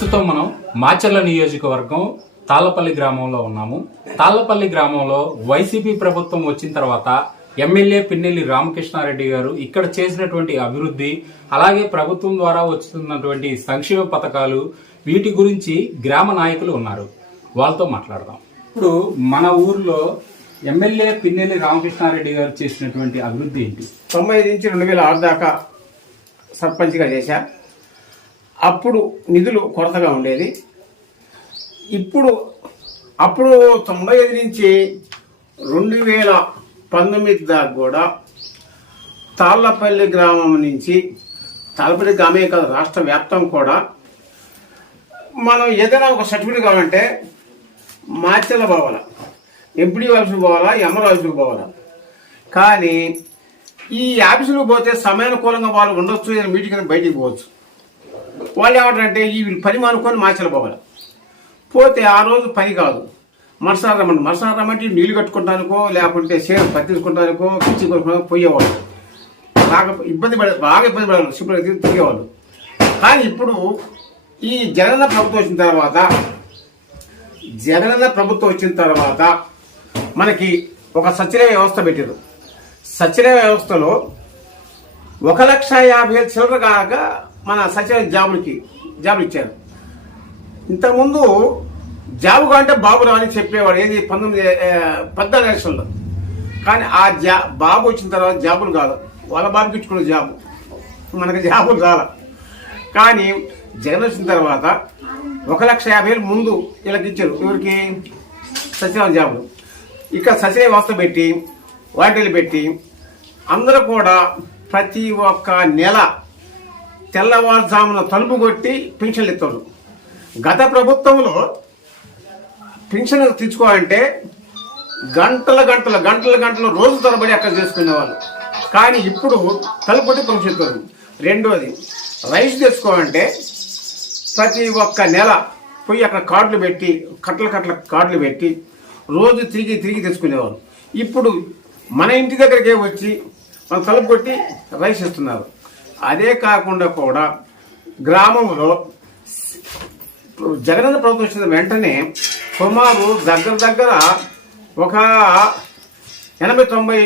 ప్రస్తుతం మనం మాచర్ల నియోజకవర్గం తాళ్లపల్లి గ్రామంలో ఉన్నాము. తాళ్లపల్లి గ్రామంలో వైసీపీ ప్రభుత్వం వచ్చిన తర్వాత ఎమ్మెల్యే పిన్నెల్లి రామకృష్ణారెడ్డి గారు ఇక్కడ చేసినటువంటి అభివృద్ధి, అలాగే ప్రభుత్వం ద్వారా వస్తున్నటువంటి సంక్షేమ పథకాలు, వీటి గురించి గ్రామ నాయకులు ఉన్నారు. వాళ్ళతో మాట్లాడదాం. ఇప్పుడు మన ఊర్లో ఎమ్మెల్యే పిన్నెల్లి రామకృష్ణారెడ్డి గారు చేసినటువంటి అభివృద్ధి ఏంటి? 90 నుంచి 2006 దాకా సర్పంచ్గా చేశా. అప్పుడు నిధులు కొరతగా ఉండేది. అప్పుడు 95 నుంచి 2019 దాకా కూడా తాళ్లపల్లి గ్రామం నుంచి, తాళ్లపల్లి గ్రామే కాదు రాష్ట్ర వ్యాప్తం కూడా, మనం ఏదైనా ఒక సర్టిఫికేట్ కావాలంటే మాచర్ల పోవాలా, ఎంపీడీ ఆఫీసుకు పోవాలా, ఎంఆర్ ఆఫీసుకు పోవాలా. కానీ ఈ ఆఫీసులకు పోతే సమయానుకూలంగా వాళ్ళు ఉండొచ్చు, ఏదైనా మీటింగ్ అని బయటికి పోవచ్చు. వాళ్ళు ఏమంటారంటే ఈ పని మానుకొని మాచర్ల పోవాలి. పోతే ఆ రోజు పని కాదు, మరుసటి రమ్మంటే నీళ్లు కట్టుకుంటానికో, లేకుంటే సేవ పట్టించుకుంటానికో, కిచ్చి కొనుక్కోవడానికి పోయేవాళ్ళు. బాగా ఇబ్బంది పడేవాళ్ళు, సింపుల్గా తిరిగేవాళ్ళు. కానీ ఇప్పుడు ఈ జగనన్న ప్రభుత్వం వచ్చిన తర్వాత మనకి ఒక సచివాలయ వ్యవస్థ పెట్టారు. సచివాలయ వ్యవస్థలో 1,50,000 చిల్లర కాగా మన సచివాలయ జాబులు ఇచ్చారు. ఇంతకుముందు జాబు కాంటే బాబు రాని చెప్పేవాడు, ఏది 14 ఎలక్షన్లో. కానీ ఆ బాబు వచ్చిన తర్వాత జాబులు కాదు, వాళ్ళ బాబుకి ఇచ్చుకున్న జాబు, మనకి జాబులు రాల. కానీ జగన్ వచ్చిన తర్వాత 1,50,000 ముందు వీళ్ళకి ఇచ్చారు. ఎవరికి? సచివాలయ జాబులు. ఇక్కడ సచివాలయ వ్యవస్థ పెట్టి, వాటిని పెట్టి అందరూ కూడా ప్రతి ఒక్క నెల తెల్లవారుజామున తలుపు కొట్టి పింఛన్లు ఇస్తారు. గత ప్రభుత్వంలో పింఛన్ తెచ్చుకోవాలంటే గంటల రోజు తరబడి అక్కడ చేసుకునేవాళ్ళు. కానీ ఇప్పుడు తలుపు కొట్టి పింఛన్ ఇస్తారు. రెండోది, రైస్ తెచ్చుకోవాలంటే ప్రతి ఒక్క నెల పోయి అక్కడ కార్డులు పెట్టి, కట్టల కార్డులు పెట్టి రోజు తిరిగి తెచ్చుకునేవాళ్ళు. ఇప్పుడు మన ఇంటి దగ్గరికే వచ్చి మనం తలుపు కొట్టి రైస్ ఇస్తున్నారు. అదే కాకుండా కూడా గ్రామంలో జగనన్న ప్రభుత్వం వచ్చిన వెంటనే సుమారు దగ్గర ఒక 80-90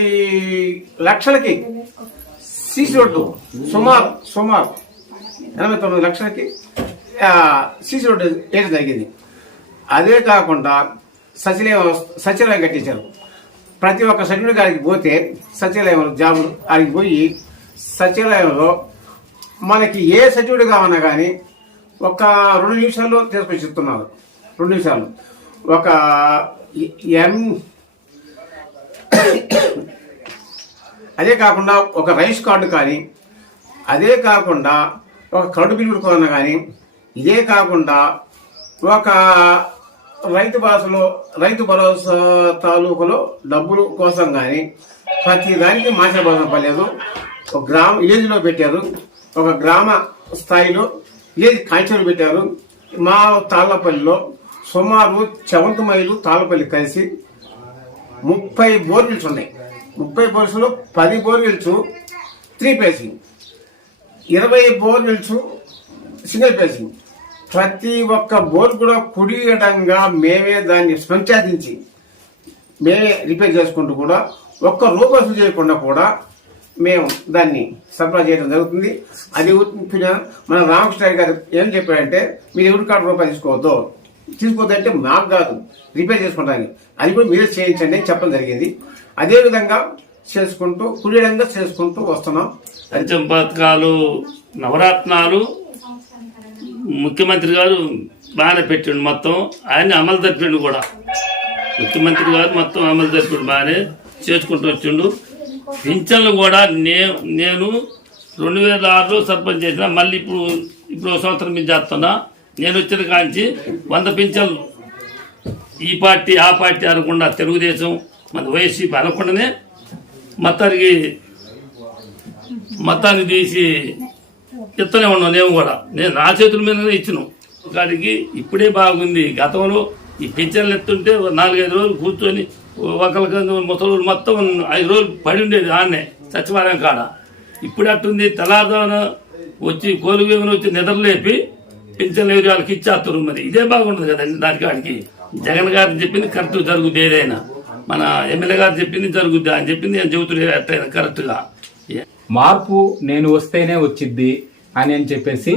లక్షలకి సీసీ రోడ్డు, సుమారు 89 లక్షలకి సీసీ రోడ్డు వేయడం జరిగింది. అదే కాకుండా సచివాలయం కట్టించారు. ప్రతి ఒక్క సచివుడి గారికి పోతే సచివాలయంలో జాబులు ఆడికి పోయి సచివాలయంలో మనకి ఏ సచివుడు కావన్నా కానీ ఒక 2 నిమిషాల్లో తీసుకొచ్చి ఇస్తున్నారు. 2 నిమిషాలు ఒక అదే కాకుండా ఒక రైస్ కార్డు కానీ, అదే కాకుండా ఒక కరెంటు బిల్లు కొన్నా కానీ, ఇదే కాకుండా ఒక రైతు భరోసా తాలూకులో డబ్బుల కోసం కానీ ప్రతి దానికి మాచర్ల పర్లేదు. ఒక విలేజ్లో పెట్టారు, ఒక గ్రామ స్థాయిలో విలేజ్ కాంచెలు పెట్టారు. మా తాళ్లపల్లిలో సుమారు 7 మైలు తాళ్లపల్లి కలిసి 30 బోర్వెల్స్ ఉన్నాయి. 30 బోర్వెల్స్లో 10 borewells 3 facing, 20 borewells single facing. ప్రతి ఒక్క బోర్ కూడా కుడియడంగా మేమే దాన్ని సంచాదించి మేమే రిపేర్ చేసుకుంటూ కూడా ఒక్క రూపాయి వసూలు చేయకుండా కూడా మేము దాన్ని సరఫరా చేయడం జరుగుతుంది. అది మన రామకృష్ణ గారు ఏం చెప్పారంటే మీరు ఎవరి కార్డు రూపాయలు తీసుకోవద్దంటే మాకు కాదు, రిపేర్ చేసుకుంటాను, అది కూడా మీరే చేయించండి అని చెప్పడం జరిగింది. అదేవిధంగా కుడిడంగా చేసుకుంటూ వస్తున్నాం. పంచం పథకాలు, నవరత్నాలు ముఖ్యమంత్రి గారు బాగానే పెట్టిండు, మొత్తం ఆయన అమలు తప్పిండు కూడా. ముఖ్యమంత్రి గారు మొత్తం అమలు తప్పిండు, బాగానే చేసుకుంటూ వచ్చిండు. పింఛన్లు కూడా నేను 2006లో సర్పంచ్ చేసిన, మళ్ళీ ఇప్పుడు సంవత్సరం మీద చేస్తున్నా. నేను వచ్చిన కాంచి 100 పింఛన్లు ఈ పార్టీ ఆ పార్టీ అనకుండా, తెలుగుదేశం మన వైసీపీ అనకుండానే మొత్తాన్ని తీసి ఇస్తూనే ఉన్నాను. నేను కూడా నా చేతుల మీదనే ఇచ్చినాం కాడికి. ఇప్పుడే బాగుంది. గతంలో ఈ పింఛన్లు ఎత్తుంటే 4-5 రోజులు కూర్చొని ఒకరికి ముసలు మొత్తం 5 రోజులు పడి ఉండేది ఆన్నే సచివాలయం కాడ. ఇప్పుడు అట్టుంది, తెల్లారుదాన వచ్చి కోలువేమని వచ్చి నిద్రలేపి పింఛన్లు ఎవరి వాళ్ళకి ఇచ్చేస్తారు. మరి ఇదే బాగుంటుంది కదండి. దానికి జగన్ గారు చెప్పింది కరెక్ట్ జరుగుద్ది, ఏదైనా మన ఎమ్మెల్యే గారు చెప్పింది జరుగుద్ది అని చెప్పింది నేను చెబుతున్నా ఎట్టయినా కరెక్ట్గా. మార్పు నేను వస్తేనే వచ్చిద్ది అని చెప్పేసి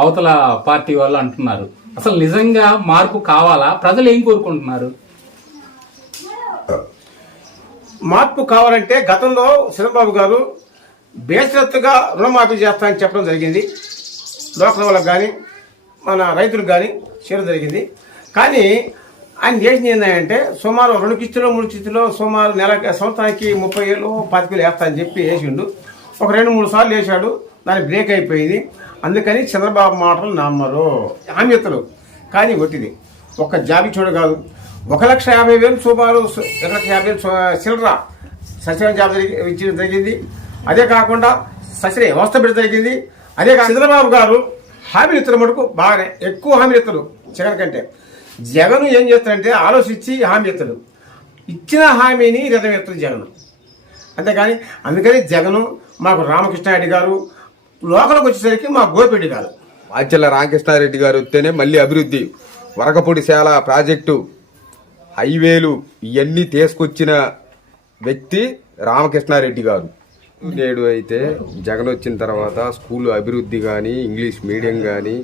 అవతల పార్టీ వాళ్ళు అంటున్నారు. అసలు నిజంగా మార్పు కావాలా? ప్రజలు ఏం కోరుకుంటున్నారు? మార్పు కావాలంటే గతంలో చంద్రబాబు గారు బేషరత్తుగా రుణమాఫీ చేస్తానని చెప్పడం జరిగింది. లోకల్ వాళ్ళకి కానీ మన రైతులకు కానీ చేయడం జరిగింది. కానీ ఆయన చేసింది ఏంటంటే సుమారు 2 కిస్తులు 3 కిస్తులు సుమారు సంవత్సరానికి 30,000 25,000 వేస్తానని చెప్పి వేసిండు. ఒక 2-3 సార్లు వేసాడు, దాని బ్రేక్ అయిపోయింది. అందుకని చంద్రబాబు మాటలు నమ్మరు, హామీతలు. కానీ ఒట్టిది ఒక్క జాబీ చూడ కాదు, 1,50,000 సుమారు 1,50,000 చిల్లర సచివాలయం జాబ్ ఇచ్చడం జరిగింది. అదే కాకుండా సచివాలయ వ్యవస్థ పెట్టడం జరిగింది. అదే చంద్రబాబు గారు హామీలు ఇతరు మటుకు బాగానే ఎక్కువ హామీలు ఇస్తారు జగన్ కంటే. జగన్ ఏం చేస్తారంటే ఆలోచించి హామీ ఇస్తాడు, ఇచ్చిన హామీని నెరవేరుతాడు జగన్. అంతేకాని అందుకని జగను మాకు రామకృష్ణారెడ్డి గారు, లోకల్కి వచ్చేసరికి మా గోపిరెడ్డి గారు. మాచెల్ల రామకృష్ణారెడ్డి గారు వస్తేనే మళ్ళీ అభివృద్ధి, వరకపూడిశాల ప్రాజెక్టు, హైవేలు ఇవన్నీ తీసుకొచ్చిన వ్యక్తి రామకృష్ణారెడ్డి గారు. నేడు అయితే జగన్ వచ్చిన తర్వాత స్కూల్ అభివృద్ధి కానీ, ఇంగ్లీష్ మీడియం కానీ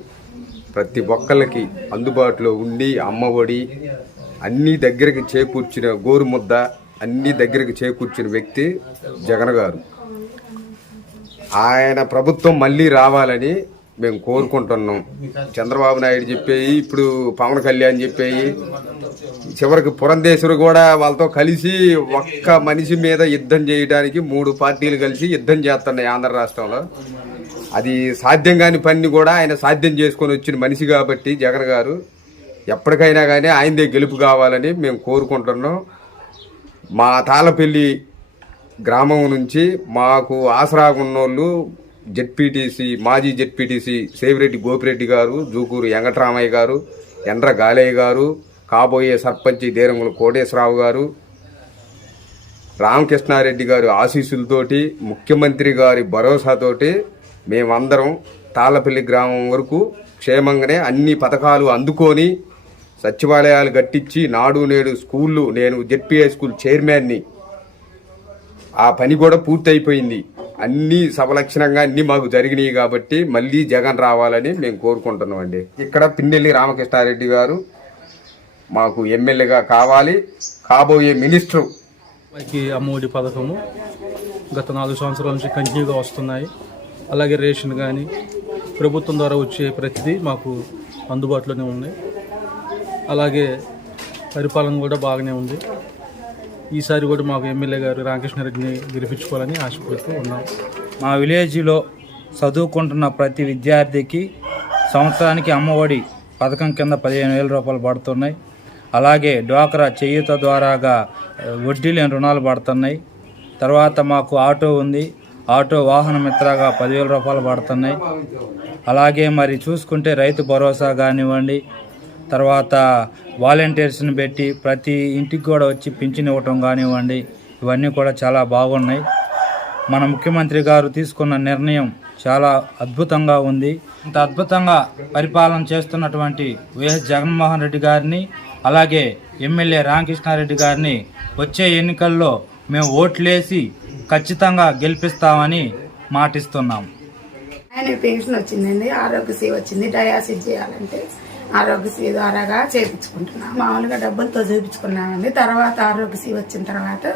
ప్రతి ఒక్కళ్ళకి అందుబాటులో ఉండి, అమ్మఒడి అన్ని దగ్గరికి చేకూర్చిన, గోరుముద్ద అన్ని దగ్గరికి చేకూర్చిన వ్యక్తి జగన్ గారు. ఆయన ప్రభుత్వం మళ్ళీ రావాలని మేము కోరుకుంటున్నాం. చంద్రబాబు నాయుడు చెప్పేయి, ఇప్పుడు పవన్ కళ్యాణ్ చెప్పేయి, చివరికి పురంధేశ్వరు కూడా వాళ్ళతో కలిసి ఒక్క మనిషి మీద యుద్ధం చేయడానికి 3 పార్టీలు కలిసి యుద్ధం చేస్తున్నాయి ఆంధ్ర రాష్ట్రంలో. అది సాధ్యం కాని పని కూడా ఆయన సాధ్యం చేసుకొని వచ్చిన మనిషి కాబట్టి జగన్ గారు ఎప్పటికైనా కానీ ఆయనదే గెలుపు కావాలని మేము కోరుకుంటున్నాం. మా తాళపల్లి గ్రామం నుంచి మాకు ఆసరాగా ఉన్నోళ్ళు జెడ్పీటీసీ, మాజీ జెడ్పీటీసీ సేవిరెడ్డి గోపిరెడ్డి గారు, జూకూరు వెంకటరామయ్య గారు, ఎండ్ర గాలయ్య గారు, కాబోయే సర్పంచి దేరంగుల కోటేశ్వరరావు గారు, రామకృష్ణారెడ్డి గారు ఆశీస్సులతోటి, ముఖ్యమంత్రి గారి భరోసాతోటి మేమందరం తాళ్ళపల్లి గ్రామం వరకు క్షేమంగానే అన్ని పథకాలు అందుకొని సచివాలయాలు కట్టించి, నాడు నేడు స్కూళ్ళు, నేను జెడ్పీఐ స్కూల్ చైర్మన్ని, ఆ పని కూడా పూర్తయిపోయింది. అన్నీ సవలక్షణంగా అన్నీ మాకు జరిగినాయి కాబట్టి మళ్ళీ జగన్ రావాలని మేము కోరుకుంటున్నాం అండి. ఇక్కడ పిన్నెల్లి రామకృష్ణారెడ్డి గారు మాకు ఎమ్మెల్యేగా కావాలి, కాబోయే మినిస్టరు. అమ్మఒడి పథకము గత 4 సంవత్సరాల నుంచి కంటిన్యూగా వస్తున్నాయి. అలాగే రేషన్ కానీ ప్రభుత్వం ద్వారా వచ్చే ప్రతిదీ మాకు అందుబాటులోనే ఉన్నాయి. అలాగే పరిపాలన కూడా బాగానే ఉంది. ఈసారి కూడా మాకు ఎమ్మెల్యే గారు రామకృష్ణారెడ్డిని గెలిపించుకోవాలని ఆశపడుతూ ఉన్నాం. మా విలేజ్లో చదువుకుంటున్న ప్రతి విద్యార్థికి సంవత్సరానికి అమ్మఒడి పథకం కింద 15,000 రూపాయలు పడుతున్నాయి. అలాగే డ్వాక్రా చేయూత ద్వారాగా వడ్డీ లేని రుణాలు పడుతున్నాయి. తర్వాత మాకు ఆటో ఉంది, ఆటో వాహన మిత్రగా 10,000 రూపాయలు పడుతున్నాయి. అలాగే మరి చూసుకుంటే రైతు భరోసా కానివ్వండి, తర్వాత వాలంటీర్స్ని పెట్టి ప్రతి ఇంటికి కూడా వచ్చి పింఛన్ ఇవ్వటం కానివ్వండి, ఇవన్నీ కూడా చాలా బాగున్నాయి. మన ముఖ్యమంత్రి గారు తీసుకున్న నిర్ణయం చాలా అద్భుతంగా ఉంది. ఇంత అద్భుతంగా పరిపాలన చేస్తున్నటువంటి వైఎస్ జగన్మోహన్ రెడ్డి గారిని, అలాగే ఎమ్మెల్యే రామకృష్ణారెడ్డి గారిని వచ్చే ఎన్నికల్లో మేము ఓట్లేసి ఖచ్చితంగా గెలిపిస్తామని మాటిస్తున్నాం. ఆయన పెన్షన్ వచ్చిందండి, ఆరోగ్యశ్రీ వచ్చింది. డయాసిస్ చేయాలంటే ఆరోగ్యశ్రీ ద్వారాగా చేయించుకుంటున్నాం. మామూలుగా డబ్బులతో చేయించుకున్నామండి. తర్వాత ఆరోగ్యశ్రీ వచ్చిన తర్వాత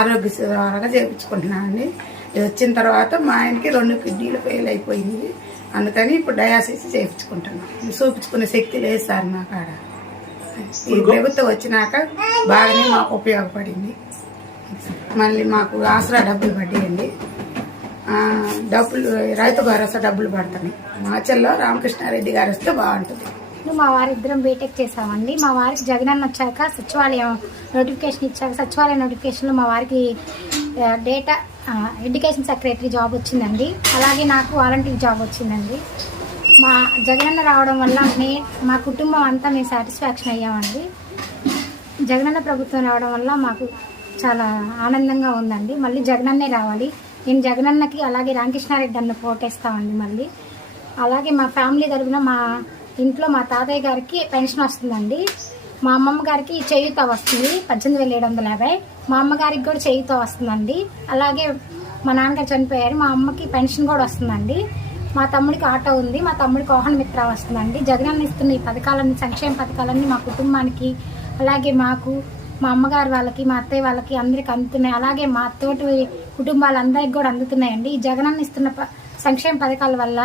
ఆరోగ్యశ్రీ ద్వారాగా చేయించుకుంటున్నామండి. ఇది వచ్చిన తర్వాత మా ఆయనకి 2 కిడ్నీలు ఫెయిల్ అయిపోయింది. అందుకని ఇప్పుడు డయాసిస్ చేయించుకుంటున్నాం. చూపించుకునే శక్తి లేదు సార్ మా కాడ. ఈ ప్రభుత్వం వచ్చినాక బాగానే మాకు ఉపయోగపడింది. మళ్ళీ మాకు ఆసరా డబ్బులు పడ్డాయండి. డబ్బులు రైతు భరోసా డబ్బులు పడుతున్నాయి. మాచల్లో రామకృష్ణారెడ్డి గారు వస్తే బాగుంటుంది. మా వారిద్దరం బీటెక్ చేసామండి. మా వారికి జగనన్న వచ్చాక సచివాలయం నోటిఫికేషన్ ఇచ్చాక సచివాలయం నోటిఫికేషన్లో మా వారికి డేటా ఎడ్యుకేషన్ సెక్రటరీ జాబ్ వచ్చిందండి. అలాగే నాకు వాలంటీర్ జాబ్ వచ్చిందండి. మా జగనన్న రావడం వల్ల మా కుటుంబం అంతా మేము సాటిస్ఫాక్షన్ అయ్యామండి. జగనన్న ప్రభుత్వం రావడం వల్ల మాకు చాలా ఆనందంగా ఉందండి. మళ్ళీ జగనన్నే రావాలి. నేను జగనన్నకి అలాగే రామకృష్ణారెడ్డి అన్న ఓటేస్తామండి. మళ్ళీ అలాగే మా ఫ్యామిలీ తరఫున మా ఇంట్లో మా తాతయ్య గారికి పెన్షన్ వస్తుందండి. మా అమ్మమ్మ గారికి చేయూత వస్తుంది 18,750. మా అమ్మగారికి కూడా చేయూత వస్తుందండి. అలాగే మా నాన్నగారు చనిపోయారు, మా అమ్మకి పెన్షన్ కూడా వస్తుందండి. మా తమ్ముడికి ఆటో ఉంది, మా తమ్ముడికి వాహన మిత్ర వస్తుందండి. జగనన్న ఇస్తున్న ఈ పథకాలన్నీ, సంక్షేమ పథకాలన్నీ మా కుటుంబానికి, అలాగే మాకు, మా అమ్మగారు వాళ్ళకి, మా అత్తయ్య వాళ్ళకి అందరికి అందుతున్నాయి. అలాగే మా తోటి కుటుంబాలందరికి కూడా అందుతున్నాయండి. ఈ జగనన్న ఇస్తున్న సంక్షేమ పథకాల వల్ల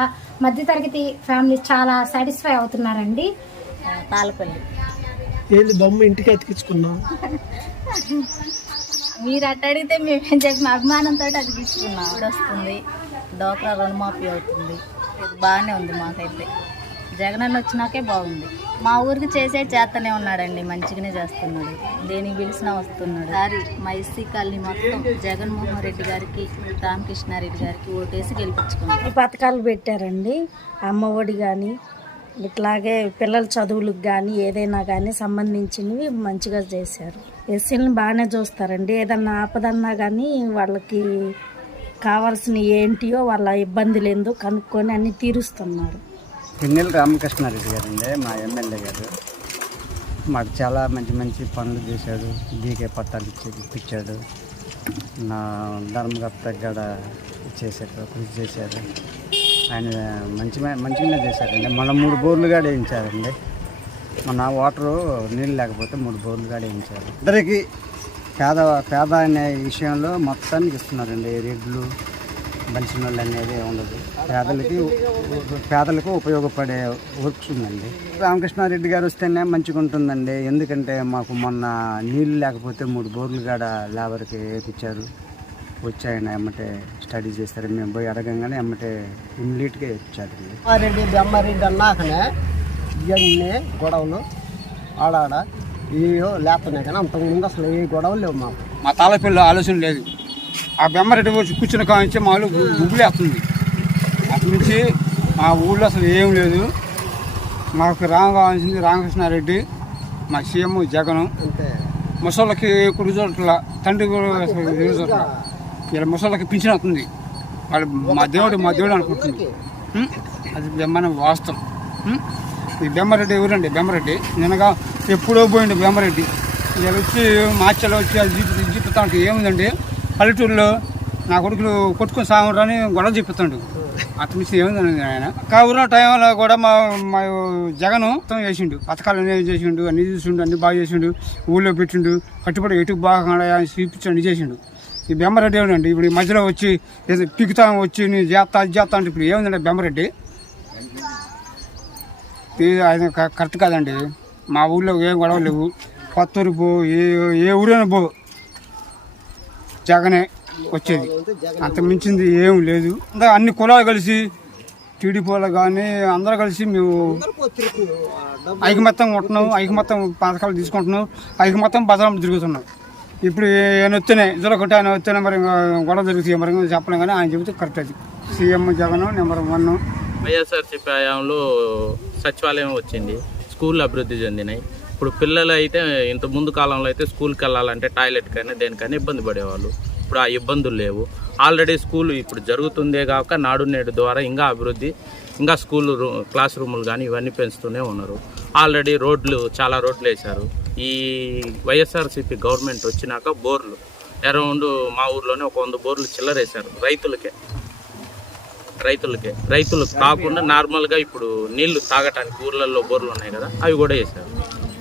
మధ్యతరగతి ఫ్యామిలీస్ చాలా సాటిస్ఫై అవుతున్నారండి. తాళపల్లి ఏంది బొమ్మ ఇంటికి అతికించుకున్నాం. మీరు అట్ట అడిగితే మేమేం చెప్పిన అభిమానంతో అతికించుకున్నాం. ఇప్పుడు వస్తుంది, డోక్రా రుణమాఫీ అవుతుంది. బాగానే ఉంది మాకైతే. జగనన్న వచ్చినాకే బాగుంది. మా ఊరికి చేస్తూనే ఉన్నాడండి, మంచిగానే చేస్తున్నాడు. దేనికి పిలిచినా వస్తున్నాడు. సారి మా ఎస్సీ కాలనీ మొత్తం జగన్మోహన్ రెడ్డి గారికి, రామకృష్ణారెడ్డి గారికి ఓటేసి గెలిపించుకున్నాం. ఈ పథకాలు పెట్టారండి. అమ్మ ఒడి కానీ, ఇట్లాగే పిల్లల చదువులకు కానీ, ఏదైనా కానీ సంబంధించినవి మంచిగా చేశారు. ఎస్సీలను బాగానే చూస్తారండి. ఏదన్నా ఆపదన్నా కానీ వాళ్ళకి కావాల్సిన ఏంటియో వాళ్ళ ఇబ్బందులు ఏందో కనుక్కొని అన్ని తీరుస్తున్నారు. పిన్నెల రామకృష్ణారెడ్డి గారండి మా ఎమ్మెల్యే గారు. మాకు చాలా మంచి మంచి పనులు చేశాడు. డీకే పట్టాలు ఇప్పించాడు. నా ధర్మకర్త కూడా చేశారు, కృషి చేశారు. ఆయన మంచిగానే చేశారండి. మన 3 బోర్లు కూడా వేయించారండి. మన వాటరు నీళ్ళు లేకపోతే 3 బోర్లు కూడా వేయించారు. అందరికీ పేద అనే విషయంలో మొత్తానికి ఇస్తున్నారండి. రెడ్లు బలిసిన వాళ్ళు అనేది ఉండదు. పేదలకు ఉపయోగపడే వర్క్స్ ఉందండి. రామకృష్ణారెడ్డి గారు వస్తేనే మంచిగా ఉంటుందండి. ఎందుకంటే మాకు మొన్న నీళ్ళు లేకపోతే 3 బోర్లు కాడ లేబర్కి వేయించారు. వచ్చి ఆయన ఎమ్మటే స్టడీ చేస్తారు. మేము పోయి అడగంగానే ఎమ్మటే ఇమ్మీడియట్గా వేయించారండి. రెడ్డి బెమ్మారెడ్డి అన్నాకనే ఇవన్నీ గొడవలు ఆడాడ ఇవో లేస్తున్నాయి. కానీ అంతకుముందు అసలు ఏ గొడవలు లేవు మాకు. మా తాళపల్లిలో ఆలోచన లేదు. ఆ బెమ్మరెడ్డి వచ్చి కూర్చున్న కానించి మాలో గుబులేస్తుంది. అటు నుంచి మా ఊళ్ళో అసలు ఏం లేదు. మాకు కావాల్సింది రామకృష్ణారెడ్డి, మా సీఎం జగన్. ముసళ్ళకి కుడి చోట్ల, తండ్రి చోట్ల ఇలా ముసళ్ళకి పింఛన్ అవుతుంది. వాళ్ళు మా దేవుడు అనుకుంటుంది. అది బెమ్మన వాస్తవం. ఈ బెమ్మరెడ్డి ఎవరండి? బెమ్మరెడ్డి నిన్నగా ఎప్పుడో పోయింది బెమ్మరెడ్డి. ఇలా వచ్చి మార్చలో వచ్చి అది చూపిస్తా ఉంటే ఏముందండి, పల్లెటూరులో నా కొడుకులు కొట్టుకుని సాగురని గొడవ చెప్తాడు. అటు నుంచి ఏముందండి ఆయన. కరోనా టైంలో కూడా మా జగన్ మొత్తం చేసిండు. పథకాలు అనేవి చేసిండు, అన్ని చూసిండు, అన్ని బాగా చేసిండు. ఊళ్ళో పెట్టిండు, కట్టుబడి ఎటుకు బాగా చూపించండి, అన్ని చేసిండు. ఈ బెమ్మరెడ్డి ఏమిటండి ఇప్పుడు ఈ మధ్యలో వచ్చి పిక్కుతా వచ్చి నేను చేస్తా అది చేస్తా అంటే ఇప్పుడు ఏముందండి బెమ్మరెడ్డి? ఆయన కరెక్ట్ కాదండి. మా ఊళ్ళో ఏం గొడవలు లేవు. కొత్తూరు పో, ఏ ఊరైనా పో, జగనే వచ్చేది. అంత మించింది ఏం లేదు. అన్ని కులాలు కలిసి, టీడీపీలో కానీ అందరూ కలిసి మేము ఐకమత్యం ఉంటున్నాం. ఐకమత్యం పథకాలు తీసుకుంటున్నాం. ఐకమత్యం బదలం తిరుగుతున్నాం. ఇప్పుడు ఆయన వస్తేనే ఇద్దరొకటి ఆయన వస్తేనే మరి గొడవ జరుగుతాయి. మరి చెప్పలేం కానీ ఆయన చెబితే కరెక్ట్. అది సీఎం జగన్ నెంబర్ 1. వైఎస్ఆర్సీపీ హయాంలో సచివాలయం వచ్చింది, స్కూళ్ళు అభివృద్ధి చెందినాయి. ఇప్పుడు పిల్లలు అయితే ఇంత ముందు కాలంలో అయితే స్కూల్కి వెళ్ళాలంటే టాయిలెట్ కానీ దేనికైనా ఇబ్బంది పడేవాళ్ళు. ఇప్పుడు ఆ ఇబ్బందులు లేవు. ఆల్రెడీ స్కూల్ ఇప్పుడు జరుగుతుందే కాక నాడు నేడు ద్వారా ఇంకా అభివృద్ధి, ఇంకా స్కూల్ క్లాస్ రూములు కానీ ఇవన్నీ పెంచుతూనే ఉన్నారు. ఆల్రెడీ చాలా రోడ్లు వేశారు. ఈ వైఎస్ఆర్సీపీ గవర్నమెంట్ వచ్చినాక బోర్లు అరౌండ్ మా ఊర్లోనే ఒక 100 బోర్లు చిల్లరేశారు రైతులకు కాకుండా నార్మల్గా ఇప్పుడు నీళ్లు తాగటానికి ఊర్లలో బోర్లు ఉన్నాయి కదా, అవి కూడా వేశారు.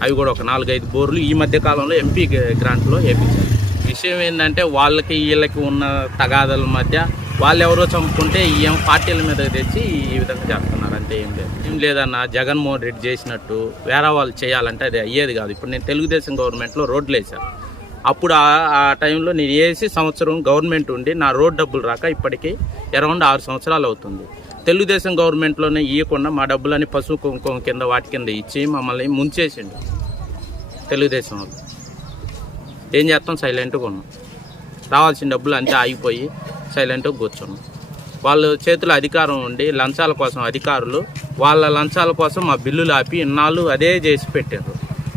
అవి కూడా ఒక 4-5 బోర్లు ఈ మధ్య కాలంలో ఎంపీ గ్రాంట్లో వేయించారు. విషయం ఏంటంటే వాళ్ళకి వీళ్ళకి ఉన్న తగాదాల మధ్య వాళ్ళు ఎవరో చంపుకుంటే ఈ పార్టీల మీద తెచ్చి ఈ విధంగా చేస్తున్నారు. అంతే, ఏం లేదన్న. జగన్మోహన్ రెడ్డి చేసినట్టు వేరే వాళ్ళు చేయాలంటే అది అయ్యేది కాదు. ఇప్పుడు నేను తెలుగుదేశం గవర్నమెంట్లో రోడ్లు వేసాను. అప్పుడు ఆ టైంలో నేను వేసి సంవత్సరం గవర్నమెంట్ ఉండి నా రోడ్ డబ్బులు రాక ఇప్పటికీ అరౌండ్ 6 సంవత్సరాలు అవుతుంది. తెలుగుదేశం గవర్నమెంట్లోనే ఇవ్వకుండా మా డబ్బులని పశువు కుంకుమ కింద వాటి కింద ఇచ్చి మమ్మల్ని ముంచేసిండు తెలుగుదేశం వాళ్ళు. ఏం చేస్తాం, సైలెంట్గా ఉన్నాం. రావాల్సిన డబ్బులు అంతే ఆగిపోయి సైలెంట్గా కూర్చున్నాం. వాళ్ళ చేతిలో అధికారం ఉండి లంచాల కోసం అధికారులు వాళ్ళ లంచాల కోసం మా బిల్లులు ఆపి ఇన్నాళ్ళు అదే చేసి పెట్టారు.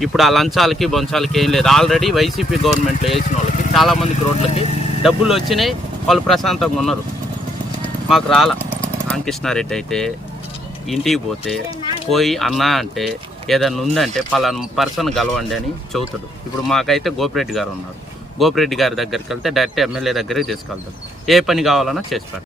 ఇప్పుడు ఆ లంచాలకి బొంచాలకి ఏం లేదు. ఆల్రెడీ వైసీపీ గవర్నమెంట్లో వేసిన వాళ్ళకి చాలామందికి రోడ్లకి డబ్బులు వచ్చినాయి, వాళ్ళు ప్రశాంతంగా ఉన్నారు. మాకు రాలా. రామకృష్ణారెడ్డి అయితే ఇంటికి పోయి అన్నా అంటే ఏదన్నా ఉందంటే పలానా పర్సన్ గలవండి అని చెబుతాడు. ఇప్పుడు మాకైతే గోపిరెడ్డి గారు ఉన్నారు. గోపిరెడ్డి గారి దగ్గరికి వెళ్తే డైరెక్ట్ ఎమ్మెల్యే దగ్గరే తీసుకెళ్తాడు. ఏ పని కావాలన్నా చేసి పెడతాడు.